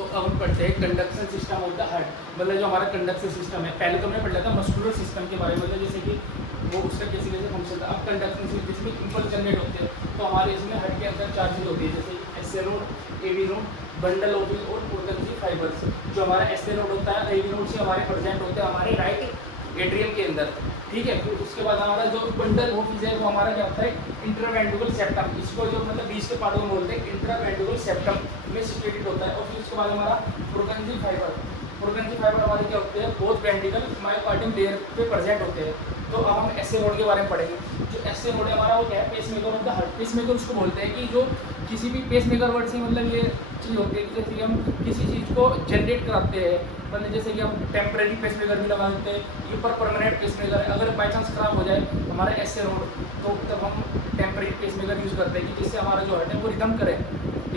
तो अब हम पढ़ते हैं conduction system of the heart, मतलब जो हमारा कंडक्शन सिस्टम है। पहले तो हमने पढ़ लिया था मस्कुलर सिस्टम के बारे में, मतलब जैसे कि वो उसका कैसे कैसे फंक्शन था। अब कंडक्शन सिस्टम जिसमें इम्पल्स जनरेट होते हैं, तो हमारे इसमें हार्ट के अंदर चार चीज़ होती है, जैसे SA node, AV node, bundle of और पोर्टनसी फाइबर्स। जो हमारा एसए नोड होता है, एवी नोड से हमारे प्रेजेंट होते हैं हमारे राइट एट्रियम के अंदर, ठीक है। फिर उसके बाद हमारा जो बंडल ऑफिस है वो हमारा क्या होता है, इंट्रावेंट्रिकल सेप्टम, इसको जो मतलब बीच के पार्टों में बोलते हैं इंट्रावेंट्रिकल सेप्टम में सिचुएटेड होता है। और फिर उसके बाद हमारा प्रोगेंजी फाइबर, प्रोगेंजी फाइबर हमारे क्या होते हैं, बोथ वेंट्रिकल मायोकार्डियम लेयर पे प्रेजेंट होते हैं। तो अब हम एसए नोड के बारे में पढ़ेंगे। जो एसए नोड है हमारा वो क्या है, pacemaker of the heart. Pacemaker उसको बोलते हैं कि जो किसी भी पेसमेकर वर्ड से मतलब ये चीज़ होती है कि जैसे कि हम किसी चीज़ को जनरेट कराते हैं, मतलब जैसे कि हम टेम्परेरी पेसमेकर भी लगा देते हैं, ये पर परमानेंट पेसमेकर है। अगर बाई चांस खराब हो जाए हमारा एसए नोड, तो तब हम टेम्परेरी पेसमेकर यूज़ करते हैं कि जिससे हमारा जो हार्ट है वो रिदम करे,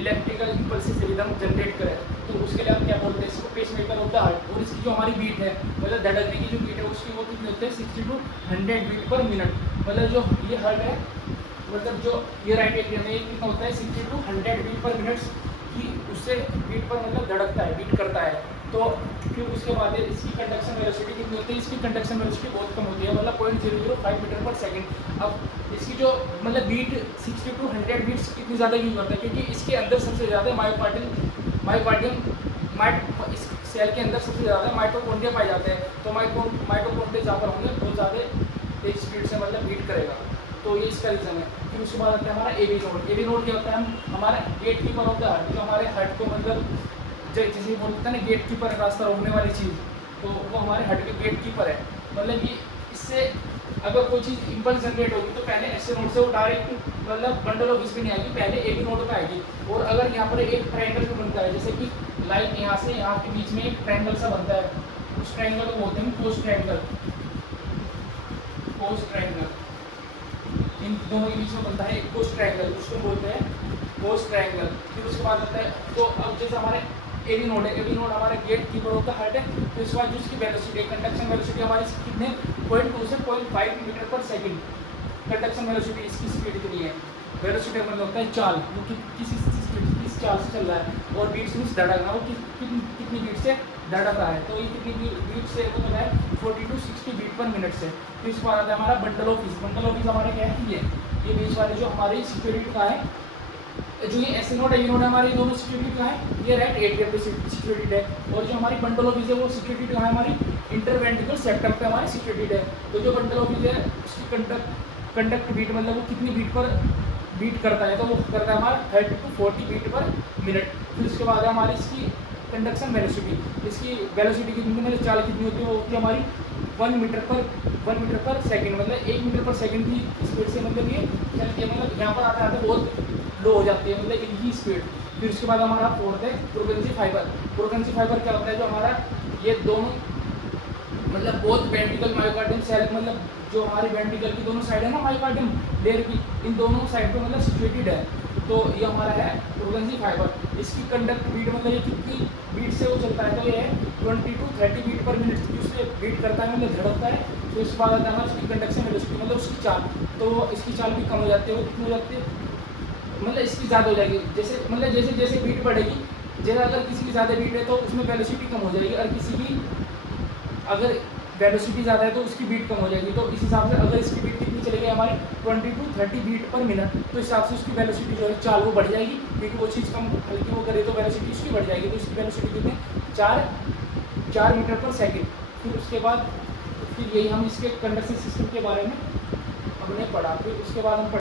इलेक्ट्रिकल इम्पल्स से रिदम जनरेट करे। तो उसके लिए हम क्या बोलते हैं, इसको पेसमेकर ऑफ द हार्ट। और इसकी जो हमारी बीट है, मतलब धड़कने की जो बीट है उसकी वो कितनी होती है, 60 to 100 बीट पर मिनट। मतलब जो ये हार्ट है, मतलब जो ये राइट एट्रियम है, ये कितना होता है, 60 to 100 बीट पर मिनट की उससे बीट पर मतलब धड़कता है, बीट करता है। तो फिर उसके बाद इसकी कंडक्शन वेलोसिटी कितनी होती है, इसकी कंडक्शन वेलोसिटी बहुत कम होती है, मतलब 0.005 मीटर पर सेकंड। अब इसकी जो मतलब बीट 60 to 100 बीट्स कितनी ज़्यादा यूज होता है, क्योंकि इसके अंदर सबसे ज़्यादा मायोकार्डियम इस सेल के अंदर सबसे ज़्यादा माइटोकॉन्ड्रिया पाए जाते हैं। तो माइटोकॉन्ड्रिया जहाँ पर होंगे बहुत ज़्यादा तेज स्पीड से मतलब बीट करेगा। तो ये इसका रीज़न है। फिर उसके बाद आता है हमारा एवी नोड। एवी नोड क्या होता है, हम हमारा gate keeper of the heart, जो हमारे हार्ट को मतलब जैसे बोलते हैं ना गेट कीपर है, रास्ता रोकने वाली चीज़, तो वो हमारे हार्ट के गेट कीपर है। मतलब कि इससे अगर कोई चीज़ इम्पल्स जनरेट होगी तो पहले एसए नोड से वो डायरेक्ट मतलब बंडल ऑफ इसमें नहीं आएगी, पहले एवी नोड पे आएगी। और अगर यहाँ पर एक ट्रायंगल भी बनता है, जैसे कि लाइन यहाँ से यहाँ के बीच में एक ट्रायंगल सा बनता है, उस ट्रायंगल को बोलते हैं कोस ट्रायंगल। कोस ट्रायंगल इन दोनों के बीच में बनता है एक कोस ट्रायंगल, उसको बोलते हैं कोस ट्रायंगल। फिर उसके बाद आता है, तो अब जैसे हमारे एवी नोड है, एवी नोड हमारा gate keeper of the heart है। फिर उसके बाद जो उसकी वेलोसिटी, कंडक्शन वेलोसिटी हमारी कितने 0.2 से 0.5 मीटर पर सेकंड कंडक्शन वेलोसिटी, इसकी स्पीड कितनी है। वेलोसिटी मतलब होता है चाल, वो किसी स्पीड किस चाल से चल रहा है। और बीट मीन्स धड़कना, वो कितनी बीट से धड़क रहा है। तो ये कितनी बीट से मतलब है 40 to 60 बीट पर मिनट से। फिर इसके बाद आता है हमारा bundle of peace. Bundle of peace हमारे क्या है, ये बीच वाले जो हमारी सिक्योरिटी का है, जो ये एसए नोड एवी नोड है हमारे, दोनों सिक्योरिटी कहाँ है, ये राइट एट्रियम पे सिक्योरिटी है। और जो हमारी बंडल ऑफ पीस है वो सिक्योरिटी कहाँ है, हमारी इंटरवेंट्रिकल सेप्टम पे हमारी सिक्योरिटी है। तो जो बंडल ऑफ पीस है उसकी कंडक्ट बीट मतलब वो कितनी बीट पर बीट करता है, तो वो करता है हमारा 30 to 40 बीट पर मिनट। फिर उसके बाद है हमारी इसकी कंडक्शन वेलोसिटी। इसकी वेलोसिटी कितनी, मतलब चाल कितनी होती है, वो होती है हमारी 1 मीटर पर सेकंड, मतलब 1 मीटर पर सेकंड की स्पीड से मतलब ये चलती है। मतलब यहाँ पर आते आते बहुत लो हो जाती है, मतलब इनकी स्पीड। फिर उसके बाद हमारा फोर्थ है प्रोगेंजी फाइबर। प्रोगेंजी फाइबर क्या होता है, जो हमारा ये दोनों मतलब बोथ वेंट्रिकल मायोकार्डियम सेल, मतलब जो हमारी वेंट्रिकल की दोनों साइड है ना मायोकार्डियम लेयर की, इन दोनों साइड पे मतलब सिचुएटेड है। तो ये हमारा है प्रोगेंजी फाइबर। इसकी कंडक्ट बीट मतलब ये कितनी बीट से वो चलता है, तो ये है 20 to 30 बीट पर मिनट की उससे बीट करता है, मतलब धड़कता है। तो इसके बाद आता है हमारा उसकी कंडक्शन वेलोसिटी, मतलब उसकी चाल। तो इसकी चाल भी कम हो जाती है, वो कितनी हो जाती है, मतलब इसकी ज़्यादा हो जाएगी। जैसे मतलब जैसे जैसे बीट बढ़ेगी, जैसे अगर किसी की ज़्यादा बीट है तो उसमें वेलोसिटी कम हो जाएगी, और किसी की अगर वेलोसिटी ज़्यादा है तो उसकी बीट कम हो जाएगी। तो इस हिसाब से अगर इसकी बीट कितनी चलेगी हमारी 20 to 30 बीट पर मिनट, तो इस हिसाब से उसकी वेलोसिटी जो है चाल वो बढ़ जाएगी, क्योंकि वो चीज़ कम हल्की वो करे तो वेलोसिटी उसकी बढ़ जाएगी। तो इसकी वेलोसिटी कितनी, 4 मीटर पर सेकेंड। फिर उसके बाद फिर यही हम इसके कंडक्शन सिस्टम के बारे में हमने पढ़ा। फिर उसके बाद हम